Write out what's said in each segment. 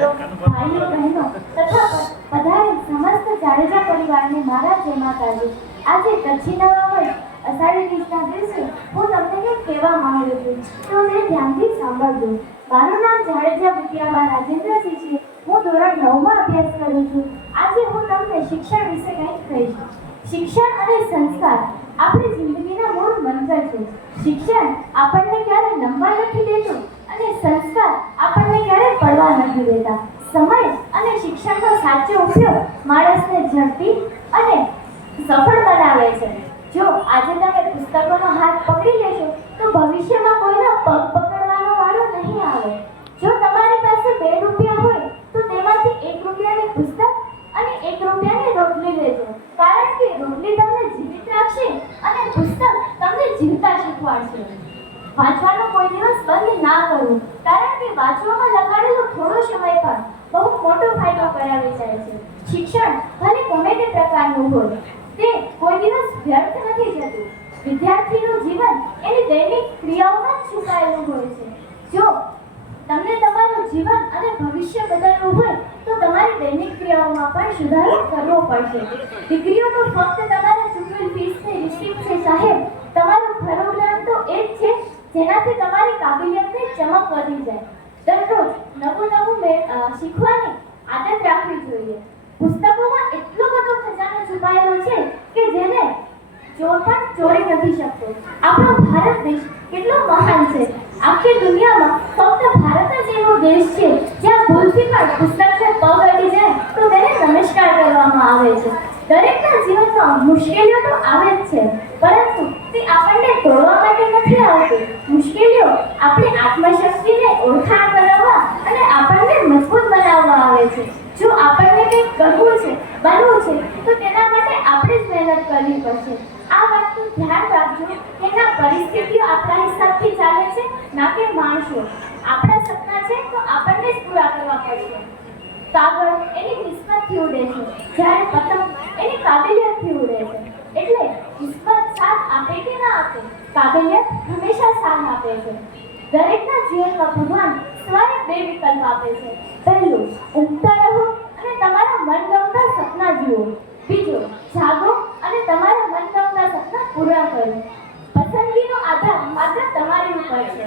વડીલો, ભાઈઓ બહેનો તથા પધારેલ સમસ્ત જાડેજા પરિવારને મારા જય માતાજી. આજે કચ્છી નવા વર્ષ અષાઢી બીજના દિવસે હું તમને કંઈક કહેવા માંગુ છું, તો મને ધ્યાનથી સાંભળજો. મારું નામ જાડેજા બુટિયાબા રાજેન્દ્રસિંહ છે. હું ધોરણ 9માં અભ્યાસ કરું છું. આજે હું તમને શિક્ષણ વિશે કંઈક કહીશ. શિક્ષણ અને સંસ્કાર આપણી જિંદગીના મૂળ મંત્ર છે. શિક્ષણ આપણને ક્યારે નંબર નથી દેતું અને સંસ્કાર આપણને ક્યારે પડવા નથી દેતા. સમય અને શિક્ષણનો સાચો ઉપયોગ માણસને ઝડપી અને સફળ બનાવે છે. જો આજે તમે પુસ્તકોનો હાથ પકડી લેશો તો ભવિષ્યમાં કોઈનો પગ પકડવાનો વારો નહીં આવે. જો તમારી પાસે 2 રૂપિયા હોય તો તેમાંથી 1 રૂપિયાની પુસ્તક અને 1 રૂપિયાની રોટલી લેજો, કારણ કે રોટલી તમને જીવિત રાખશે અને પુસ્તક તમને જીવતા શીખવાડશે. વાંચવાનો કોઈ દિવસ બંધ ના કરવું, કારણ કે વાંચવામાં લગાડેલો થોડો સમય પણ બહુ મોટો ફાયદો કરાવી જાય છે. શિક્ષણ ભલે ગમે તે પ્રકારનું હોય, તે કોઈ દિવસ વ્યર્થ નથી જતું. વિદ્યાર્થીનું જીવન એની દૈનિક ક્રિયાઓમાં જ છુપાયેલું હોય છે. જો તમને તમારું જીવન અને ભવિષ્ય બદલવું હોય તો તમારી દૈનિક ક્રિયાઓમાં પણ સુધારો કરવો પડશે. દીકરીઓ તો ફક્ત તમારા ચૂકવેલ ફીસની રિસીપ્ટ છે સાહેબ. તમારું ખરું જ્ઞાન તો એ જ છે જેનાથી તમારી કાબિલિયતને ચમક વધી જાય. દરરોજ નવું શીખવાની આદત રાખવી જોઈએ. પુસ્તકોમાં એટલો બધો ખજાનો છુપાયેલો છે કે જેને ચોર પણ ચોરી નથી શકતો. આપણો ભારત દેશ કેટલો મહાન છે. આખી દુનિયામાં ફક્ત ભારત જ એવો દેશ છે જ્યાં ભૂલથી પણ પુસ્તકને પગ અડી જાય તો તેને નમસ્કાર કરવામાં આવે છે. દરેકના જીવનમાં મુશ્કેલીઓ તો આવે જ છે, પરંતુ તે આપણને તોડવા માટે નથી આવતી. મુશ્કેલીઓ આપણી આત્મશક્તિને ઓળખાણ કરાવવા અને આપણને મજબૂત બનાવવા આવે છે. જો આપણને કંઈક કરવું છે, બનવું છે, તો તેના માટે આપણે જ મહેનત કરવી પડશે. આ વાતનું ધ્યાન રાખજો કે ના પરિસ્થિતિઓ આપણા હિસાબથી ચાલે છે, ના કે માણસો. આપણા સપના છે તો આપણને જ પૂરા કરવા પડશે. કાગળ એની કિસ્મતથી ઉડે છે, જ્યારે પતંગ એની કાબિલિયતથી ઉડે છે. એટલે કિસ્મત સાથ આપે કે ના આપે, કાબિલિયત હંમેશા સાથ આપે છે. દરેકના જીવનમાં ભગવાન સવારે 2 વિકલ્પ આપે છે. પહેલું, ઊંઘતા રહો અને તમારા મનગમતા સપના જુઓ. બીજો, જાગો અને તમારા મનગમતા સપના પૂરા કરો. પસંદગીનો આધાર માત્ર તમારી ઉપર છે.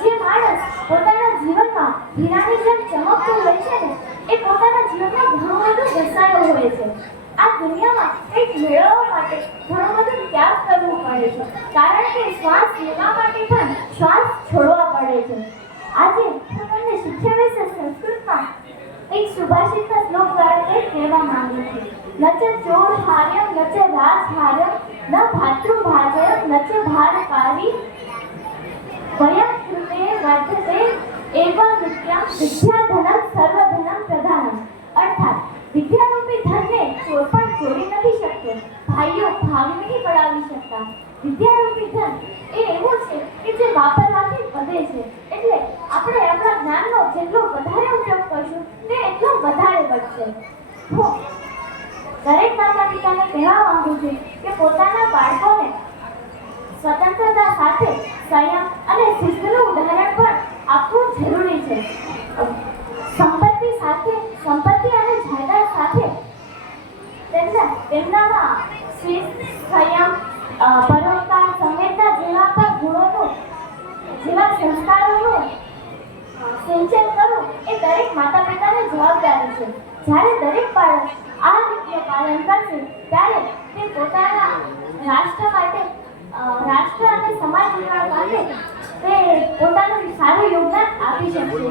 જે માણસ પોતાના જીવનમાં હીરાની જેમ ચમકતો હોય છે ને, એ પોતાના જીવનમાં ઘણું બધું ઘસાયો હોય છે. આ દુનિયામાં કંઈક મેળવવા માટે ઘણું બધું ત્યાગ કરવું પડે છે, કારણ કે શ્વાસ લેવા માટે પણ શ્વાસ છોડવા પડે છે. આજે હું તમને શિક્ષણ વિશે સંસ્કૃતમાં એક સુભાષિતના શ્લોક દ્વારા કંઈક કહેવા માંગુ છું. ન ચ ચોર હાર્યમ ન ચ રાજ હાર્યમ ન ભાતૃભાજયમ ન ચ ભારકારી વયમ કૃતે વર્ધતે એવ વિદ્યા વિદ્યાધનમ સર્વધનમ પ્રધાનમ. અર્થાત વિદ્યારૂપી ધનને ચોર પણ ચોરી નથી શકતો, ભાઈઓ ભાગી નથી પડાવી શકતા. વિદ્યારૂપી ધન એ એવું છે કે જે વાપરવાથી વધે છે. એટલે આપણે આપણા જ્ઞાનનો જેટલો વધારે ઉપયોગ કરશું તે એટલો વધારે વધશે. હું દરેક માતા પિતાને કહેવા માંગુ છું કે પોતાના બાળકોને સ્વતંત્રતા સાથે સંયમ અને શિસ્તનું ઉદાહરણ પણ આપવું જરૂરી છે. સંપત્તિ અને જાયદાદ સાથે તેમનામાં શિસ્ત, સંયમ, પરોપકાર, સંવેદના જેવા પણ ગુણોનું, જેવા સંસ્કારોનું સિંચન કરવું એ દરેક માતા પિતાની જવાબદારી છે. જ્યારે દરેક બાળક આ રીતનું પાલન કરશે ત્યારે તે પોતાના રાષ્ટ્ર અને સમાજ નિર્માણ માટે તે પોતાનું સારું યોગદાન આપી શકશે.